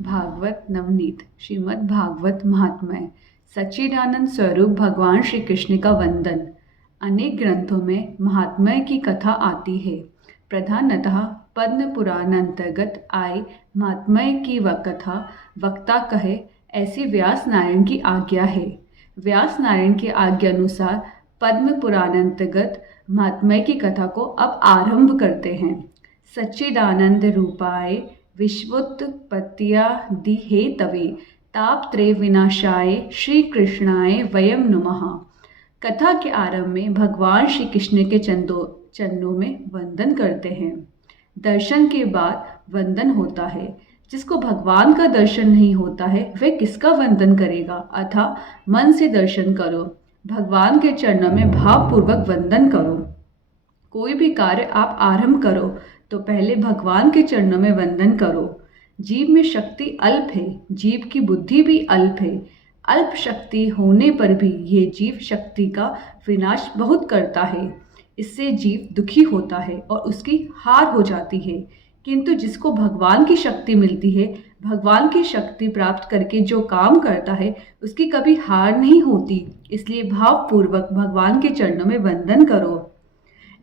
भागवत नवनीत श्रीमद् भागवत महात्म्य सच्चिदानंद स्वरूप भगवान श्री कृष्ण का वंदन। अनेक ग्रंथों में महात्म्य की कथा आती है। प्रधानतः पद्म पुराण अंतर्गत आए महात्म्य की वह कथा वक्ता कहे ऐसी व्यास नारायण की आज्ञा है। व्यास नारायण की आज्ञा अनुसार पद्म पुराण अंतर्गत महात्म्य की कथा को अब आरंभ करते हैं। सच्चिदानंद रूपाय विश्वोत्पत्त्यादि हेतवे तापत्रय विनाशाय श्री कृष्णाय वयम नमः। कथा के आरंभ में भगवान श्री कृष्ण के चरणों में वंदन करते हैं। दर्शन के बाद वंदन होता है। जिसको भगवान का दर्शन नहीं होता है वह किसका वंदन करेगा। अतः मन से दर्शन करो, भगवान के चरणों में भावपूर्वक वंदन करो। कोई भी कार्य आप आरंभ करो तो पहले भगवान के चरणों में वंदन करो। जीव में शक्ति अल्प है, जीव की बुद्धि भी अल्प है। अल्प शक्ति होने पर भी ये जीव शक्ति का विनाश बहुत करता है। इससे जीव दुखी होता है और उसकी हार हो जाती है। किंतु जिसको भगवान की शक्ति मिलती है, भगवान की शक्ति प्राप्त करके जो काम करता है उसकी कभी हार नहीं होती। इसलिए भावपूर्वक भगवान के चरणों में वंदन करो।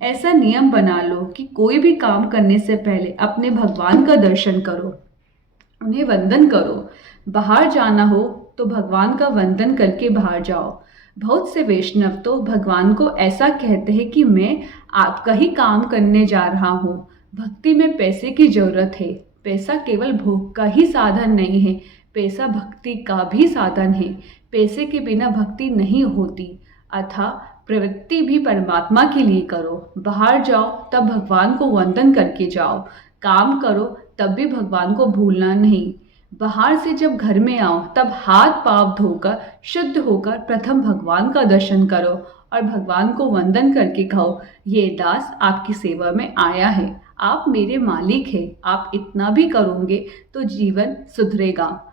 ऐसा नियम बना लो कि कोई भी काम करने से पहले अपने भगवान का दर्शन करो, उन्हें वंदन करो। बाहर जाना हो तो भगवान का वंदन करके बाहर जाओ। बहुत से वैष्णव तो भगवान को ऐसा कहते हैं कि मैं आपका ही काम करने जा रहा हूँ। भक्ति में पैसे की जरूरत है। पैसा केवल भोग का ही साधन नहीं है, पैसा भक्ति का भी साधन है। पैसे के बिना भक्ति नहीं होती। अतः प्रवृत्ति भी परमात्मा के लिए करो। बाहर जाओ तब भगवान को वंदन करके जाओ। काम करो तब भी भगवान को भूलना नहीं। बाहर से जब घर में आओ तब हाथ पांव धोकर शुद्ध होकर प्रथम भगवान का दर्शन करो और भगवान को वंदन करके कहो, ये दास आपकी सेवा में आया है, आप मेरे मालिक हैं। आप इतना भी करोगे तो जीवन सुधरेगा।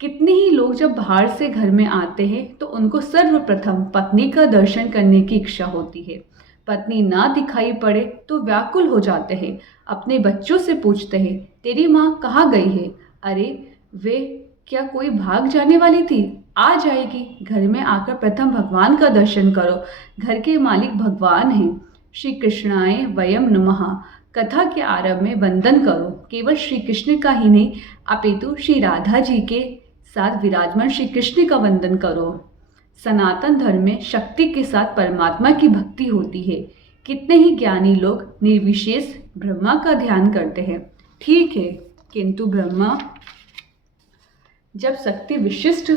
कितने ही लोग जब बाहर से घर में आते हैं तो उनको सर्वप्रथम पत्नी का दर्शन करने की इच्छा होती है। पत्नी ना दिखाई पड़े तो व्याकुल हो जाते हैं। अपने बच्चों से पूछते हैं, तेरी माँ कहाँ गई है? अरे वे क्या कोई भाग जाने वाली थी? आ जाएगी। घर में आकर प्रथम भगवान का दर्शन करो। घर के मालिक भगवान हैं। श्री कृष्णाय वयम नमः। कथा के आरंभ में वंदन करो। केवल श्री कृष्ण का ही नहीं अपितु श्री राधा जी के साथ विराजमान श्री कृष्ण का वंदन करो। सनातन धर्म में शक्ति के साथ परमात्मा की भक्ति होती है। कितने ही ज्ञानी लोग निर्विशेष ब्रह्मा का ध्यान करते हैं, ठीक है, किंतु ब्रह्मा जब शक्ति विशिष्ट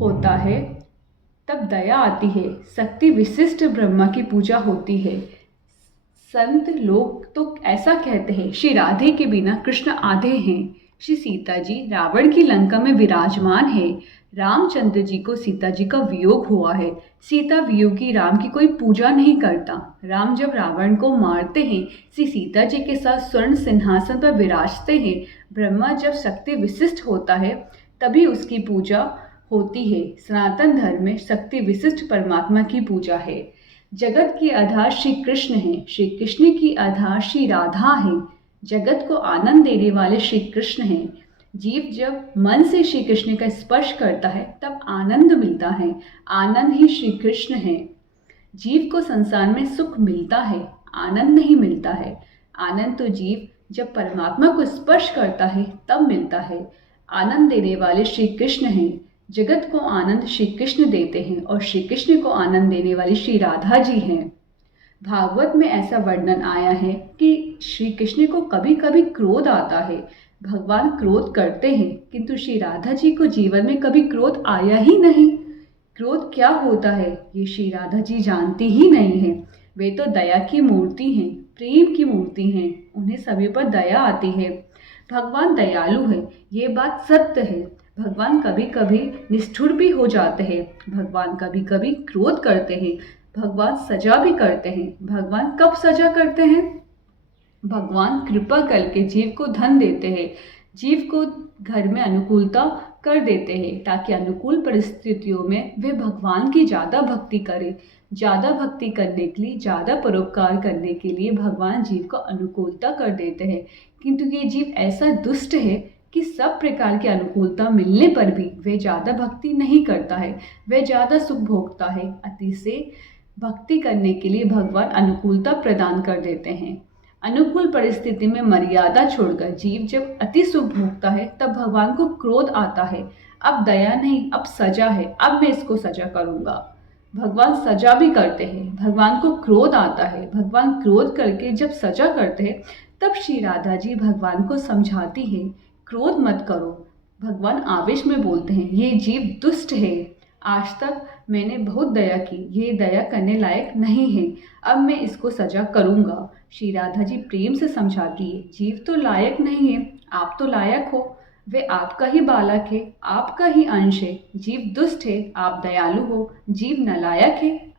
होता है तब दया आती है। शक्ति विशिष्ट ब्रह्मा की पूजा होती है। संत लोग तो ऐसा कहते हैं, श्री राधे के बिना कृष्ण आधे हैं। श्री सीता जी रावण की लंका में विराजमान है। रामचंद्र जी को सीता जी का वियोग हुआ है। सीता वियोगी राम की कोई पूजा नहीं करता। राम जब रावण को मारते हैं, श्री सीता जी के साथ स्वर्ण सिंहासन पर विराजते हैं। ब्रह्मा जब शक्ति विशिष्ट होता है तभी उसकी पूजा होती है। सनातन धर्म में शक्ति विशिष्ट परमात्मा की पूजा है। जगत की आधार श्री कृष्ण है। श्री कृष्ण की आधार श्री राधा है। जगत को आनंद देने वाले श्री कृष्ण हैं। जीव जब मन से श्री कृष्ण का स्पर्श करता है तब आनंद मिलता है। आनंद ही श्री कृष्ण है। जीव को संसार में सुख मिलता है, आनंद नहीं मिलता है। आनंद तो जीव जब परमात्मा को स्पर्श करता है तब मिलता है। आनंद देने वाले श्री कृष्ण हैं। जगत को आनंद श्री कृष्ण देते हैं और श्री कृष्ण को आनंद देने वाली श्री राधा जी हैं। भागवत में ऐसा वर्णन आया है कि श्री कृष्ण को कभी कभी क्रोध आता है। भगवान क्रोध करते हैं, किंतु श्री राधा जी को जीवन में कभी क्रोध आया ही नहीं। क्रोध क्या होता है ये श्री राधा जी जानती ही नहीं है। वे तो दया की मूर्ति हैं, प्रेम की मूर्ति हैं। उन्हें सभी पर दया आती है। भगवान दयालु है, ये बात सत्य है। भगवान कभी कभी निष्ठुर भी हो जाते हैं। भगवान कभी कभी क्रोध करते हैं। भगवान सजा भी करते हैं। भगवान कब सजा करते हैं? भगवान कृपा करके जीव को धन देते हैं, जीव को घर में अनुकूलता कर देते हैं ताकि अनुकूल परिस्थितियों में वे भगवान की ज़्यादा भक्ति करें। ज़्यादा भक्ति करने के लिए, ज़्यादा परोपकार करने के लिए भगवान जीव को अनुकूलता कर देते हैं। किंतु ये जीव ऐसा दुष्ट है कि सब प्रकार की अनुकूलता मिलने पर भी वह ज़्यादा भक्ति नहीं करता है, वह ज़्यादा सुख भोगता है। अति से भक्ति करने के लिए भगवान अनुकूलता प्रदान कर देते हैं। अनुकूल परिस्थिति में मर्यादा छोड़कर जीव जब अति सुख भोगता है तब भगवान को क्रोध आता है। अब दया नहीं, अब सजा है, अब मैं इसको सजा करूँगा। भगवान सजा भी करते हैं। भगवान को क्रोध आता है। भगवान क्रोध करके जब सजा करते हैं तब श्री राधा जी भगवान को समझाती है, क्रोध मत करो। भगवान आवेश में बोलते हैं, ये जीव दुष्ट है, आज तक मैंने बहुत दया की, ये दया करने लायक नहीं है, अब मैं इसको सजा करूँगा। श्री राधा जी प्रेम से समझाती है, जीव तो लायक नहीं है, आप तो लायक हो, वे आपका ही बालक है, आपका ही अंश है। जीव दुष्ट है, आप दयालु हो। जीव नालायक है,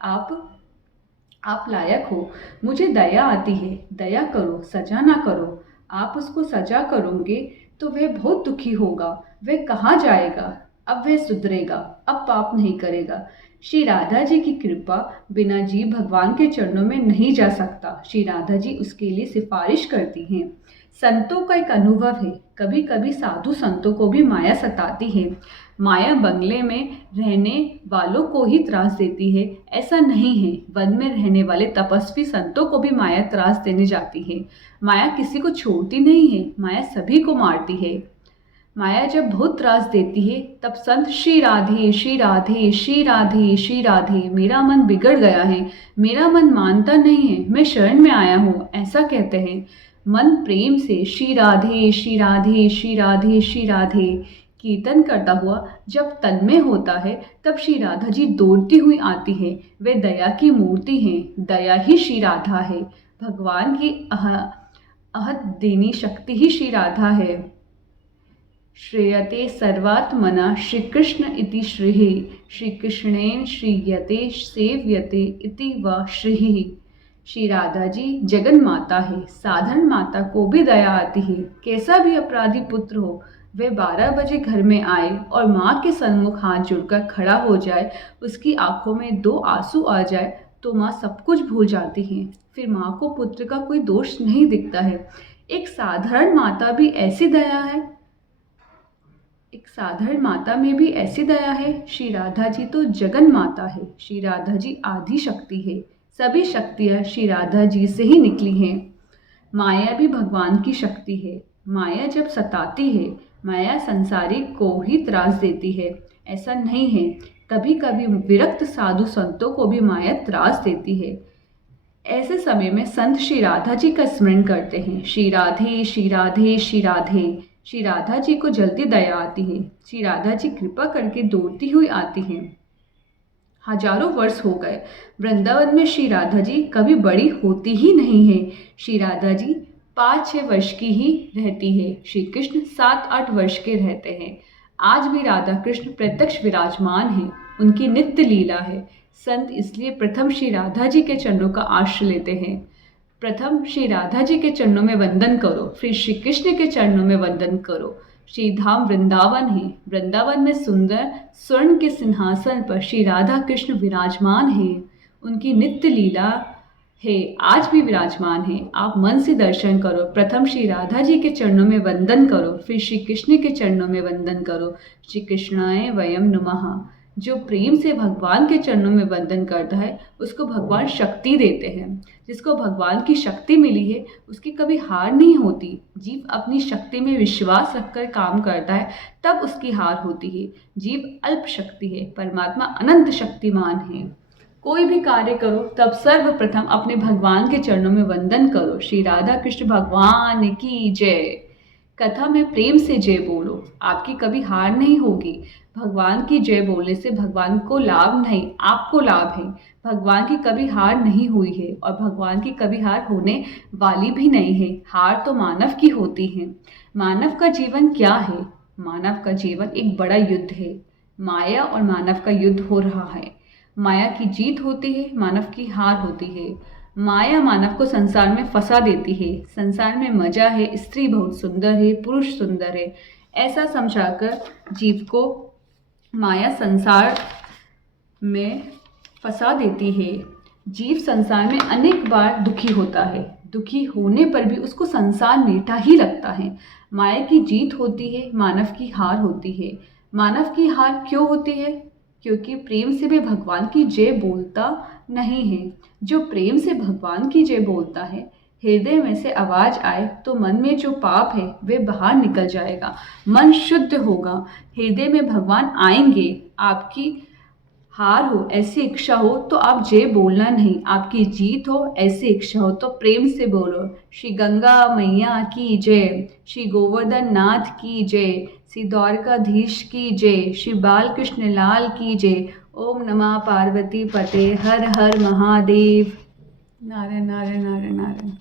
आप लायक हो। मुझे दया आती है, दया करो, सजा ना करो। आप उसको सजा करोगे तो वह बहुत दुखी होगा, वह कहाँ जाएगा, अब वह सुधरेगा, अब पाप नहीं करेगा। श्री राधा जी की कृपा बिना जीव भगवान के चरणों में नहीं जा सकता। श्री राधा जी उसके लिए सिफारिश करती हैं। संतों का एक अनुभव है, कभी कभी साधु संतों को भी माया सताती है। माया बंगले में रहने वालों को ही त्रास देती है, ऐसा नहीं है। वन में रहने वाले तपस्वी संतों को भी माया त्रास देने जाती है। माया किसी को छोड़ती नहीं है, माया सभी को मारती है। माया जब बहुत त्रास देती है तब संत श्री राधे श्री राधे श्री राधे श्री राधे, मेरा मन बिगड़ गया है, मेरा मन मानता नहीं है, मैं शरण में आया हूँ, ऐसा कहते हैं। मन प्रेम से श्री राधे श्री राधे श्री राधे श्री राधे कीर्तन करता हुआ जब तन्मय होता है तब श्री राधा जी दौड़ती हुई आती है। वे दया की मूर्ति हैं, दया ही श्री राधा है। भगवान की अहत देनी शक्ति ही श्री राधा है। श्रेयते सर्वात्मना श्री कृष्ण इति श्रीः, श्री कृष्णेन श्रीयते सेव्यते इति व श्रीः। श्री राधा जी जगन माता है, साधारण माता को भी दया आती है। कैसा भी अपराधी पुत्र हो, वे 12 बजे घर में आए और माँ के सन्मुख हाथ जोड़कर खड़ा हो जाए, उसकी आंखों में 2 आंसू आ जाए तो माँ सब कुछ भूल जाती हैं। फिर माँ को पुत्र का कोई दोष नहीं दिखता है। एक साधारण माता भी ऐसी दया है, एक साधारण माता में भी ऐसी दया है। श्री राधा जी तो जगन माता है। श्री राधा जी आदि शक्ति है, सभी शक्तियाँ श्री राधा जी से ही निकली हैं। माया भी भगवान की शक्ति है। माया जब सताती है, माया संसारिक को ही त्रास देती है, ऐसा नहीं है। कभी कभी विरक्त साधु संतों को भी माया त्रास देती है। ऐसे समय में संत श्री राधा जी का स्मरण करते हैं, श्री राधे श्री राधे श्री राधे। श्री राधा जी को जल्दी दया आती है। श्री राधा जी कृपा करके दौड़ती हुई आती हैं। हजारों वर्ष हो गए, वृंदावन में श्री राधा जी कभी बड़ी होती ही नहीं है। श्री राधा जी 5-6 वर्ष की ही रहती है। श्री कृष्ण 7-8 वर्ष के रहते हैं। आज भी राधा कृष्ण प्रत्यक्ष विराजमान हैं, उनकी नित्य लीला है। संत इसलिए प्रथम श्री राधा जी के चरणों का आश्रय लेते हैं। प्रथम श्री राधा जी के चरणों में वंदन करो, फिर श्री कृष्ण के चरणों में वंदन करो। श्री धाम वृंदावन है। वृंदावन में सुंदर स्वर्ण के सिंहासन पर श्री राधा कृष्ण विराजमान हैं। उनकी नित्य लीला है, आज भी विराजमान है। आप मन से दर्शन करो। प्रथम श्री राधा जी के चरणों में वंदन करो, फिर श्री कृष्ण के चरणों में वंदन करो। श्री कृष्णाय वयम नमः। जो प्रेम से भगवान के चरणों में वंदन करता है उसको भगवान शक्ति देते हैं। जिसको भगवान की शक्ति मिली है उसकी कभी हार नहीं होती। जीव अपनी शक्ति में विश्वास रखकर काम करता है तब उसकी हार होती है। जीव अल्प शक्ति है, परमात्मा अनंत शक्तिमान है। कोई भी कार्य करो तब सर्वप्रथम अपने भगवान के चरणों में वंदन करो। श्री राधा कृष्ण भगवान की जय। कथा में प्रेम से जय बोलो, आपकी कभी हार नहीं होगी। भगवान की जय बोलने से भगवान को लाभ नहीं, आपको लाभ है। भगवान की कभी हार नहीं हुई है और भगवान की कभी हार होने वाली भी नहीं है। हार तो मानव की होती है। मानव का जीवन क्या है? मानव का जीवन एक बड़ा युद्ध है। माया और मानव का युद्ध हो रहा है। माया की जीत होती है, मानव की हार होती है। माया मानव को संसार में फंसा देती है। संसार में मजा है, स्त्री बहुत सुंदर है, पुरुष सुंदर है, ऐसा समझाकर जीव को माया संसार में फंसा देती है। जीव संसार में अनेक बार दुखी होता है। दुखी होने पर भी उसको संसार मीठा ही लगता है। माया की जीत होती है, मानव की हार होती है। मानव की हार क्यों होती है? क्योंकि प्रेम से भी भगवान की जय बोलता नहीं है। जो प्रेम से भगवान की जय बोलता है, हृदय में से आवाज आए तो मन में जो पाप है वे बाहर निकल जाएगा, मन शुद्ध होगा, हृदय में भगवान आएंगे। आपकी हार हो, ऐसी इच्छा हो तो आप जय बोलना नहीं, आपकी जीत हो ऐसी इच्छा हो तो प्रेम से बोलो। श्री गंगा मैया की जय, श्री गोवर्धन नाथ की जय, श्री द्वारकाधीश की जय, श्री बाल कृष्ण लाल की जय। ओम नमः पार्वती पते, हर हर महादेव। नारायण नारायण नारायण नारायण।